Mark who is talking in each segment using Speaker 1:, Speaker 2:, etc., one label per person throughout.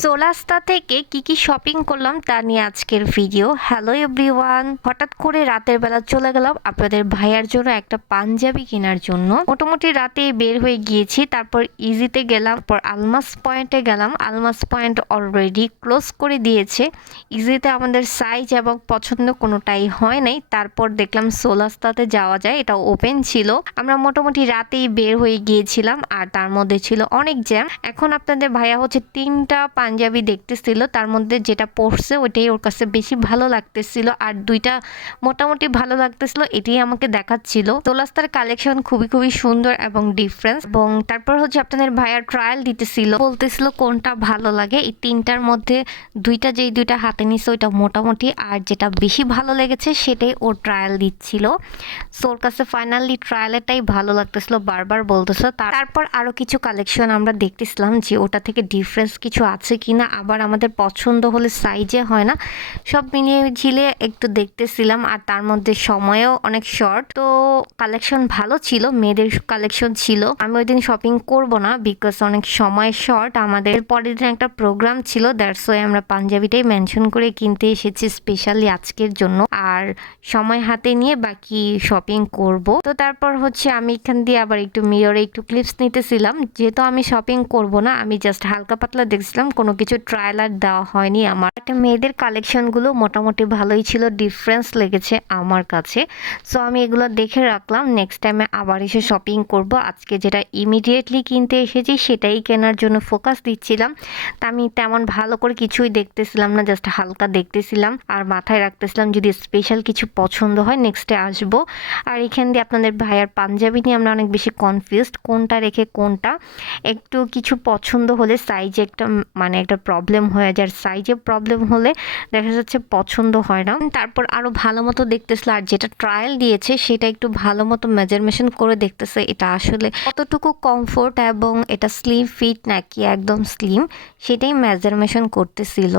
Speaker 1: সোলাস্তা থেকে কি কি শপিং করলাম তা নিয়ে আজকের ভিডিও। হ্যালো এভরিওয়ান হঠাৎ করে রাতের বেলা চলে গেলাম আপনাদের ভাইয়ার জন্য একটা পাঞ্জাবি কেনার জন্য। মোটামুটি রাতে বের হয়ে গিয়েছি, তারপর ইজিতে গেলাম পর আলমাস পয়েন্টে গেলাম। আলমাস পয়েন্ট অলরেডি ক্লোজ করে দিয়েছে। ইজিতে আমাদের সাইজ এবং পছন্দ কোনোটাই হয় নাই। তারপর দেখলাম সোলাস্তাতে যাওয়া যায়, এটা ওপেন ছিল। আমরা মোটামুটি রাতেই বের হয়ে গিয়েছিলাম, আর তার মধ্যে ছিল অনেক জ্যাম এখন আপনাদের ভাইয়া হচ্ছে তিনটা পাঞ্জাবি দেখতেছিল, তার মধ্যে যেটা পড়ছে ওইটাই ওর কাছে বেশি ভালো লাগতেছিল আর দুইটা মোটামুটি ভালো লাগতেছিল, এটাই আমাকে দেখাচ্ছিল। তোলাস্তার কালেকশন খুবই খুবই সুন্দর এবং ডিফারেন্স এবং তারপর হচ্ছে আপনাদের ভাইয়ার ট্রায়াল দিতেছিল, বলতেছিল কোনটা ভালো লাগে, এই তিনটার মধ্যে দুইটা যেই দুইটা হাতে নিছে ওইটা মোটামুটি আর যেটা বেশি ভালো লেগেছে সেটাই ও ট্রায়াল দিচ্ছিল। সো ওর কাছে ফাইনালি ট্রায়ালেরটাই ভালো লাগতেছিল, বারবার বলতেছিল। তারপর আরও কিছু কালেকশন আমরা দেখতেছিলাম যে ওটা থেকে ডিফারেন্স কিছু আছে কিনা, আবার আমাদের পছন্দ হলে সাইজে হয় না। সব মিলিয়ে ঝিলে একটু দেখতেছিলাম, আর তার মধ্যে সময়ও অনেক শর্ট তো কালেকশন ভালো ছিল, মেয়েদের কালেকশন ছিল। আমি ওই দিন শপিং করব না বিকজ অনেক সময় শর্ট আমাদের পরের দিন একটা প্রোগ্রাম ছিল দ্যাটস ওয়াই আমরা পাঞ্জাবিটাই মেনশন করে কিনতে এসেছি স্পেশালি আজকের জন্য। আর সময় হাতে নিয়ে বাকি শপিং করব। তো তারপর হচ্ছে আমি এখান দিয়ে আবার একটু মিররে একটু ক্লিপস নিতেছিলাম। যেহেতু আমি শপিং করব না, আমি জাস্ট হালকা পাতলা দেখছিলাম কোনো কিছু ট্রায়াল আর দেওয়া হয়নি। আমার একটা মেয়েদের কালেকশনগুলো মোটামুটি ভালোই ছিল ডিফারেন্স লেগেছে আমার কাছে। সো আমি এগুলো দেখে রাখলাম। নেক্সট টাইমে আবার এসে শপিং করব। আজকে যেটা ইমিডিয়েটলি কিনতে এসেছি সেটাই কেনার জন্য ফোকাস দিচ্ছিলাম। তা আমি তেমন ভালো করে কিছুই দেখতেছিলাম না জাস্ট হালকা দেখতেছিলাম। আর মাথায় রাখতেছিলাম যদি স্পেশাল কিছু পছন্দ হয় নেক্সটে আসব। আর এখান দিয়ে আপনাদের ভাইয়ার পাঞ্জাবি নিয়ে আমরা অনেক বেশি কনফিউজড কোনটা রেখে কোনটা। একটু কিছু পছন্দ হলে সাইজে একটা মানে একটা প্রবলেম হয়ে যায়। সাইজে প্রবলেম হলে দেখা যাচ্ছে পছন্দ হয় না। তারপর আরও ভালো মতো দেখতেছিল আর যেটা ট্রায়াল দিয়েছে সেটা একটু ভালো মতো মেজারমেশন করে দেখতেছে। এটা আসলে কতটুকু কমফোর্ট এবং এটা স্লিম ফিট নাকি একদম স্লিম সেটাই মেজারমেশন করতেছিল।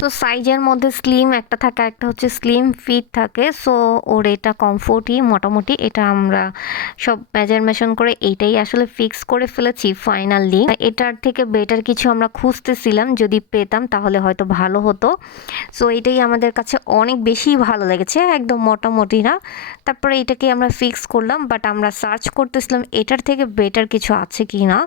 Speaker 1: তো সাইজের মধ্যে স্লিম একটা থাকে, একটা হচ্ছে স্লিম ফিট থাকে। সো ওর এটা কমফোর্টই মোটামুটি এটা আমরা সব মেজারমেশন করে এইটাই আসলে ফিক্স করে ফেলেছি ফাইনালি এটার থেকে বেটার কিছু আমরা খুঁজতেছিলাম যদি পেতাম তাহলে হয়তো ভালো হতো। সো এটাই আমাদের কাছে অনেক বেশি ভালো লেগেছে, একদম মোটামুটি না। তারপরে এটাকে আমরা ফিক্স করলাম বাট আমরা সার্চ করতেছিলাম, এটার থেকে বেটার কিছু আছে কি না।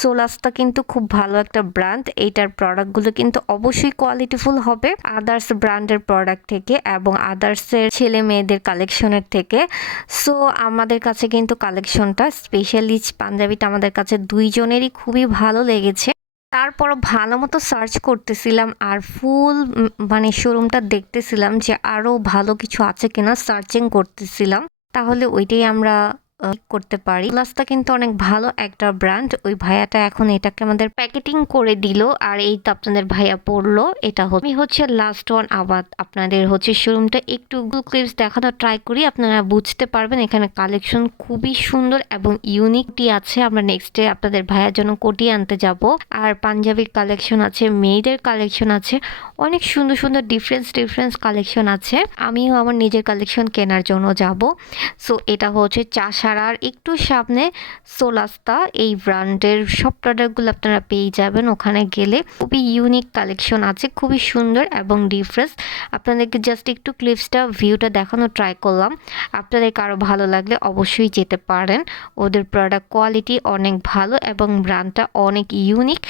Speaker 1: সোলাসটা কিন্তু খুব ভালো একটা ব্র্যান্ড এইটার প্রোডাক্টগুলো কিন্তু অবশ্যই কোয়ালিটিফুল হবে। আদার্স ব্র্যান্ডের প্রোডাক্ট থেকে এবং আদার্সের ছেলে মেয়েদের কালেকশনের থেকে। সো আমাদের কাছে কিন্তু কালেকশনটা স্পেশালি পাঞ্জাবিটা আমাদের কাছে দুইজনেরই খুবই ভালো লেগেছে। তারপরও ভালো মতো সার্চ করতেছিলাম আর ফুল মানে শোরুমটা দেখতেছিলাম যে আরও ভালো কিছু আছে কিনা সার্চিং করতেছিলাম। তাহলে ওইটাই আমরা করতে পারি। প্লাসটা কিন্তু অনেক ভালো একটা ব্র্যান্ড ওই ভাইয়াটা এখন এটাকে আমাদের প্যাকেটিং করে দিল আর এই তো আপনাদের ভাইয়া পড়ল এটা আমি হচ্ছে লাস্ট ওয়ান আবার আপনাদের হচ্ছে শোরুমটা একটু ক্লিপস দেখানোর ট্রাই করি। আপনারা বুঝতে পারবেন এখানে কালেকশন খুবই সুন্দর এবং ইউনিকটি আছে। আমরা নেক্সট ডে আপনাদের ভাইয়ার জন্য কোটি আনতে যাব। আর পাঞ্জাবির কালেকশন আছে, মেয়েদের কালেকশন আছে। অনেক সুন্দর সুন্দর ডিফারেন্স ডিফারেন্স কালেকশন আছে। আমিও আমার নিজের কালেকশন কেনার জন্য যাব। সো এটা হচ্ছে চাষারার একটু সামনে সোলাস্তা এই ব্র্যান্ডের সব প্রোডাক্টগুলো আপনারা পেয়ে যাবেন ওখানে গেলে। খুবই ইউনিক কালেকশন আছে, খুবই সুন্দর এবং ডিফারেন্স আপনাদেরকে জাস্ট একটু ক্লিপসটা ভিউটা দেখানো ট্রাই করলাম। আপনাদের কারও ভালো লাগলে অবশ্যই যেতে পারেন। ওদের প্রোডাক্ট কোয়ালিটি অনেক ভালো এবং ব্র্যান্ডটা অনেক ইউনিক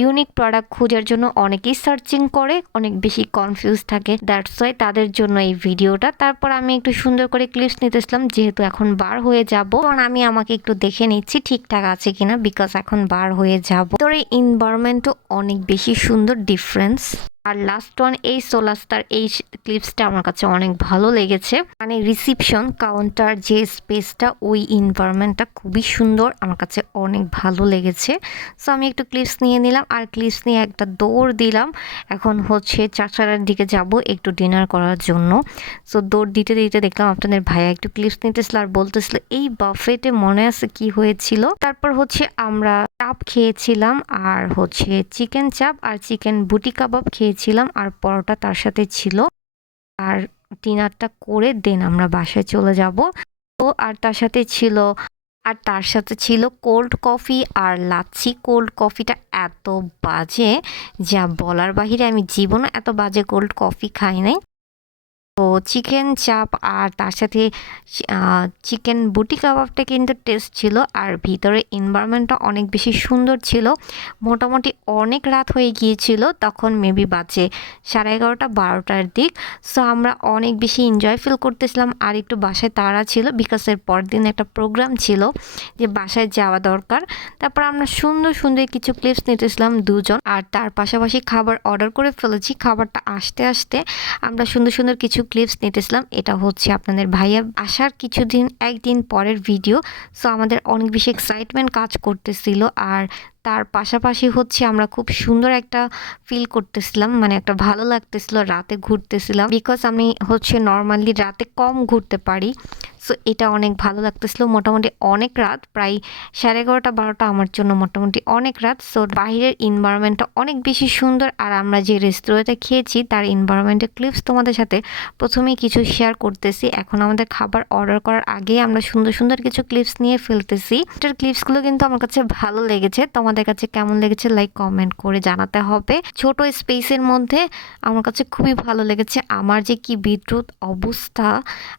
Speaker 1: ইউনিক প্রোডাক্ট খোঁজার জন্য অনেকেই সার্চিং করে অনেক বেশি কনফিউজ থাকে। দ্যাটস ওয়াই তাদের জন্য এই ভিডিওটা। তারপর আমি একটু সুন্দর করে ক্লিপস নিতেছিলাম, যেহেতু এখন বার হয়ে যাব। কারণ আমি আমাকে একটু দেখে নিচ্ছি ঠিকঠাক আছে কিনা বিকজ এখন বার হয়ে যাব। তোর এই এনভায়রনমেন্টও অনেক বেশি সুন্দর ডিফারেন্স আর লাস্ট ওয়ান এই সোলাস্টার এই ক্লিপসটা আমার কাছে অনেক ভালো লেগেছে। মানে রিসিপশন কাউন্টার যে স্পেসটা ওই এনভায়রনমেন্টটা খুবই সুন্দর, আমার কাছে অনেক ভালো লেগেছে। সো আমি একটু ক্লিপস নিয়ে নিলাম, আর ক্লিপস নিয়ে একটা দৌড় দিলাম। এখন হচ্ছে চাচারার দিকে যাব একটু ডিনার করার জন্য। সো দৌড় দিতে দিতে দেখলাম আপনাদের ভাইয়া একটু ক্লিপস নিতেছিল আর বলতেছিল, এই বাফেটে মনে আছে কি হয়েছিল? তারপর হচ্ছে আমরা চাপ খেয়েছিলাম, আর হচ্ছে চিকেন চাপ আর চিকেন বুটি কাবাব খেয়েছিলাম আর পরোটা তার সাথে ছিল। আর ডিনারটা করে দেন আমরা বাসায় চলে যাব। তো আর তার সাথে ছিল, আর তার সাথে ছিল কোল্ড কফি আর লাচ্ছি কোল্ড কফিটা এত বাজে, যা বলার বাহিরে আমি জীবনে এত বাজে কোল্ড কফি খাই নাই। তো চিকেন চাপ আর তার সাথে চিকেন বুটি কাবাবটা কিন্তু টেস্ট ছিল আর ভিতরে এনভায়রনমেন্টটা অনেক বেশি সুন্দর ছিল। মোটামুটি অনেক রাত হয়ে গিয়েছিল, তখন মেবি বাজে সাড়ে এগারোটা, বারোটার দিক। সো আমরা অনেক বেশি এনজয় ফিল করতেছিলাম আর একটু বাসায় তাড়া ছিল বিকজের পরদিন একটা প্রোগ্রাম ছিল যে বাসায় যাওয়া দরকার। তারপর আমরা সুন্দর সুন্দর কিছু ক্লিপস নিতেছিলাম দুজন আর তার পাশাপাশি খাবার অর্ডার করে ফেলেছি। খাবারটা আসতে আসতে আমরা সুন্দর সুন্দর কিছু ক্লিপস নিতেছিলাম, এটা হচ্ছে আপনাদের ভাইয়া। আসার কিছুদিন, একদিন পরের ভিডিও সো আমাদের অনেক বেশি এক্সাইটমেন্ট কাজ করতেছিল আর তার পাশাপাশি হচ্ছে আমরা খুব সুন্দর একটা ফিল করতেছিলাম মানে একটা ভালো লাগতেছিল, রাতে ঘুরতেছিলাম। বিকজ আমি হচ্ছে নর্মালি রাতে কম ঘুরতে পারি সো এটা অনেক ভালো লাগতেছিল। মোটামুটি অনেক রাত, প্রায় সাড়ে এগারোটা, বারোটা আমার জন্য মোটামুটি অনেক রাত। সো বাইরের এনভায়রনমেন্টটা অনেক বেশি সুন্দর আর আমরা যে রেস্তোরাঁতে খেয়েছি, তার এনভায়রনমেন্টের ক্লিপস তোমাদের সাথে প্রথমেই কিছু শেয়ার করতেছি। এখন আমাদের খাবার অর্ডার করার আগে আমরা সুন্দর সুন্দর কিছু ক্লিপস নিয়ে ফেলতেছি। এটার ক্লিপসগুলো কিন্তু আমার কাছে ভালো লেগেছে। তোমাদের কাছে কেমন লেগেছে লাইক কমেন্ট করে জানাতে হবে। ছোট স্পেসের মধ্যে আমার কাছে খুবই ভালো লেগেছে। আমার যে কি বিদ্যুৎ অবস্থা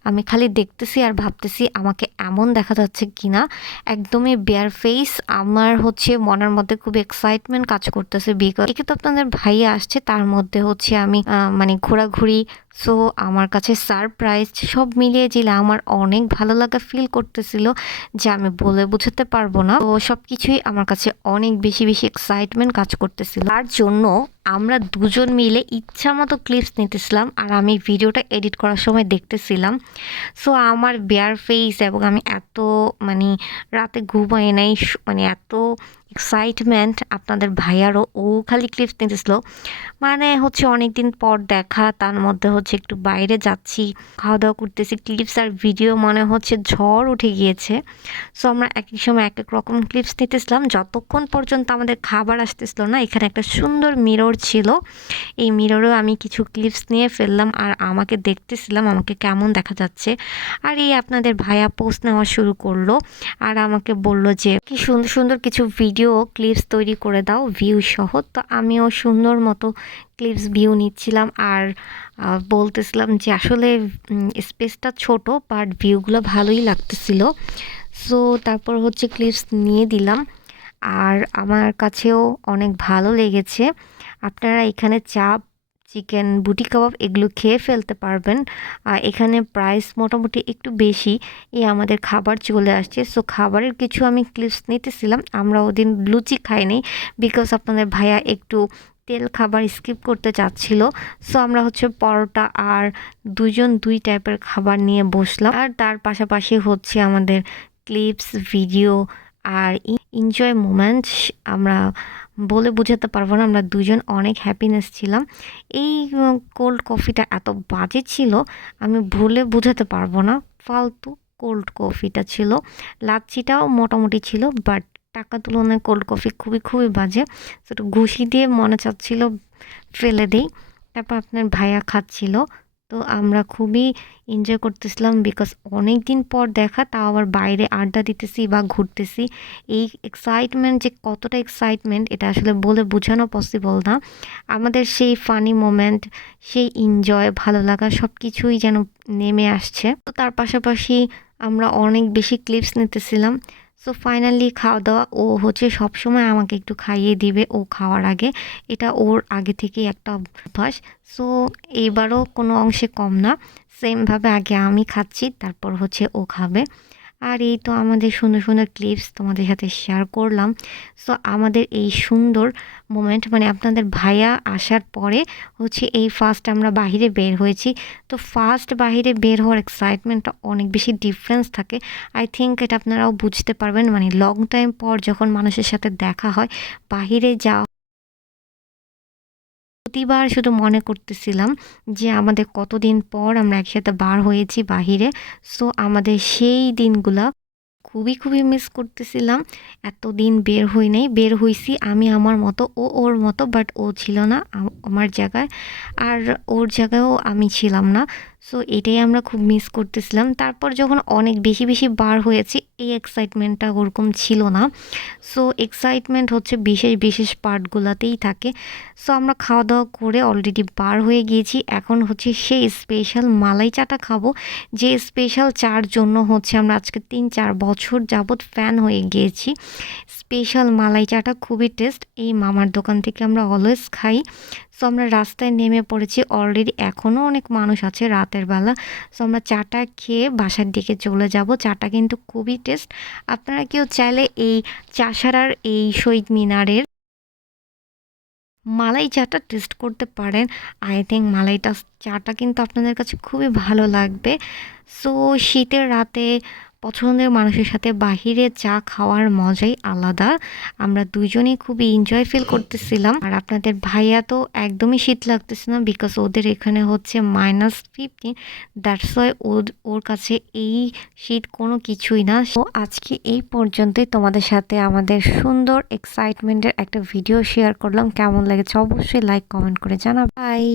Speaker 1: আমি খালি দেখতেছি আর ভাবতেছি আমাকে এমন দেখা যাচ্ছে কি না একদমই বেয়ার ফেস আমার হচ্ছে মনের মধ্যে খুব এক্সাইটমেন্ট কাজ করতেছে বিকজ এক্ষেত্রে আপনাদের ভাইয়া আসছে, তার মধ্যে হচ্ছে আমি মানে ঘোরাঘুরি সো আমার কাছে সারপ্রাইজ সব মিলিয়ে জিলে আমার অনেক ভালো লাগা ফিল করতেছিল যে আমি বলে বোঝাতে পারব না। তো সব কিছুই আমার কাছে অনেক বেশি বেশি এক্সাইটমেন্ট কাজ করতেছিল। তার জন্য আমরা দুজন মিলে ইচ্ছা মতো ক্লিপস নিতেছিলাম আর আমি ভিডিওটা এডিট করার সময় দেখতেছিলাম। সো আমার বেয়ার ফেস এবং আমি এত মানে রাতে ঘুমাই নাই মানে এত এক্সাইটমেন্ট আপনাদের ভাইয়ারও, ও খালি ক্লিপস নিতেছিল মানে হচ্ছে অনেক দিন পর দেখা, তার মধ্যে হচ্ছে একটু বাইরে যাচ্ছি খাওয়া দাওয়া করতেছি ক্লিপস আর ভিডিও মনে হচ্ছে ঝড় উঠে গিয়েছে। সো আমরা এক এক সময় এক এক রকম ক্লিপস নিতেছিলাম যতক্ষণ পর্যন্ত আমাদের খাবার আসতেছিল না, এখানে একটা সুন্দর মিরর ছিল। এই মিররেও আমি কিছু ক্লিপস নিয়ে ফেললাম আর আমাকে দেখতেছিলাম, আমাকে কেমন দেখা যাচ্ছে। আর এই আপনাদের ভাইয়া পোস্ট নেওয়া শুরু করল আর আমাকে বলল যে, কি সুন্দর সুন্দর কিছু ভিডিও ক্লিপস তৈরি করে দাও ভিউ সহ। তো আমিও সুন্দর মতো ক্লিপস ভিউ নিচ্ছিলাম আর বলতেছিলাম যে আসলে স্পেসটা ছোট বাট ভিউগুলো ভালোই লাগতেছিল। সো তারপর হচ্ছে ক্লিপস নিয়ে দিলাম আর আমার কাছেও অনেক ভালো লেগেছে। আপনারা এখানে চাপ চিকেন বুটি কাবাব এগুলো খেয়ে ফেলতে পারবেন। আর এখানে প্রাইস মোটামুটি একটু বেশি। এই আমাদের খাবার চলে আসছে। সো খাবারের কিছু আমি ক্লিপস নিতেছিলাম। আমরা ওদিন লুচি খাইনি বিকজ আপনাদের ভাইয়া একটু তেল খাবার স্কিপ করতে চাচ্ছিল। সো আমরা হচ্ছে পরোটা আর দুজন দুই টাইপের খাবার নিয়ে বসলাম। আর তার পাশাপাশি হচ্ছে আমাদের ক্লিপস ভিডিও আর এনজয় মোমেন্টস আমরা বলে বোঝাতে পারব না, আমরা দুজন অনেক হ্যাপিনেস ছিলাম। এই কোল্ড কফিটা এত বাজে ছিল, আমি ভুলে বোঝাতে পারব না, ফালতু কোল্ড কফিটা ছিল। লাচ্ছিটাও মোটামুটি ছিল বাট টাকা তুলনায় কোল্ড কফি খুবই খুবই বাজে। সেটা ঘুষি দিয়ে মনে চাচ্ছিল, ফেলে দিই। তারপর আপনার ভাইয়া খাচ্ছিল। তো আমরা খুবই এনজয় করতেছিলাম বিকজ অনেক দিন পর দেখা, তাও আবার বাইরে আড্ডা দিতেছি বা ঘুরতেছি। এই এক্সাইটমেন্ট যে কতটা এক্সাইটমেন্ট এটা আসলে বলে বোঝানো পসিবল না। আমাদের সেই ফানি মোমেন্ট সেই এনজয় ভালো লাগা সব কিছুই যেন নেমে আসছে। তো তার পাশাপাশি আমরা অনেক বেশি ক্লিপস নিতেছিলাম। সো ফাইনালি খাওয়া দাওয়া, ও হচ্ছে সবসময় আমাকে একটু খাইয়ে দিবে ও খাওয়ার আগে। এটা ওর আগে থেকেই একটা অভ্যাস। সো এইবারও কোনো অংশে কম না। সেমভাবে আগে আমি খাচ্ছি, তারপর হচ্ছে ও খাবে। আর এই তো আমাদের সুন্দর সুন্দর ক্লিপস তোমাদের সাথে শেয়ার করলাম। সো আমাদের এই সুন্দর মোমেন্ট মানে আপনাদের ভাইয়া আসার পরে হচ্ছে এই ফার্স্ট আমরা বাহিরে বের হয়েছি। তো ফার্স্ট বাহিরে বের হওয়ার এক্সাইটমেন্টটা অনেক বেশি ডিফারেন্স থাকে। আই থিঙ্ক এটা আপনারাও বুঝতে পারবেন মানে লং টাইম পর যখন মানুষের সাথে দেখা হয়, বাহিরে যাওয়া প্রতিবার শুধু মনে করতেছিলাম যে আমাদের কতদিন পর আমরা একসাথে বার হয়েছি বাহিরে। সো আমাদের সেই দিনগুলো খুবই খুবই মিস করতেছিলাম। এতদিন বের হই নাই। বের হইছি আমি আমার মতো, ও ওর মতো বাট ও ছিল না আমার জায়গায়। আর ওর জায়গায়ও আমি ছিলাম না। সো এটাই আমরা খুব মিস করতেছিলাম। তারপর যখন অনেক বেশি বেশি বার হয়েছে, এই এক্সাইটমেন্টটা ওরকম ছিল না। সো এক্সাইটমেন্ট হচ্ছে বিশেষ বিশেষ পার্টগুলোতেই থাকে। সো আমরা খাওয়া দাওয়া করে অলরেডি বার হয়ে গিয়েছি। এখন হচ্ছে সেই স্পেশাল মালাই চাটা খাব। যে স্পেশাল চার জন্য হচ্ছে আমরা আজকে তিন, চার বছর যাবৎ ফ্যান হয়ে গিয়েছি। স্পেশাল মালাই চাটা খুবই টেস্ট এই মামার দোকান থেকে আমরা অলওয়েজ খাই। সো আমরা রাস্তায় নেমে পড়েছি। অলরেডি এখনও অনেক মানুষ আছে রাতের বেলা। সো আমরা চাটা খেয়ে বাসার দিকে চলে যাব। চাটা কিন্তু খুবই টেস্ট আপনারা কেউ চাইলে এই চাষারার এই শহীদ মিনারের মালাই চাটা টেস্ট করতে পারেন। আই থিঙ্ক মালাইটা চাটা কিন্তু আপনাদের কাছে খুবই ভালো লাগবে। সো শীতের রাতে পছন্দের মানুষের সাথে বাহিরে চা খাওয়ার মজাই আলাদা। আমরা দুজনেই খুবই এনজয় ফিল করতেছিলাম। আর আপনাদের ভাইয়া তো একদমই শীত লাগতেছে না বিকজ ওদের এখানে হচ্ছে মাইনাস ফিফটিন দ্যাটস ওয়াই ওর কাছে এই শীত কোনো কিছুই না। তো আজকে এই পর্যন্তই তোমাদের সাথে আমাদের সুন্দর এক্সাইটমেন্টের একটা ভিডিও শেয়ার করলাম। কেমন লেগেছে অবশ্যই লাইক কমেন্ট করে জানা বাই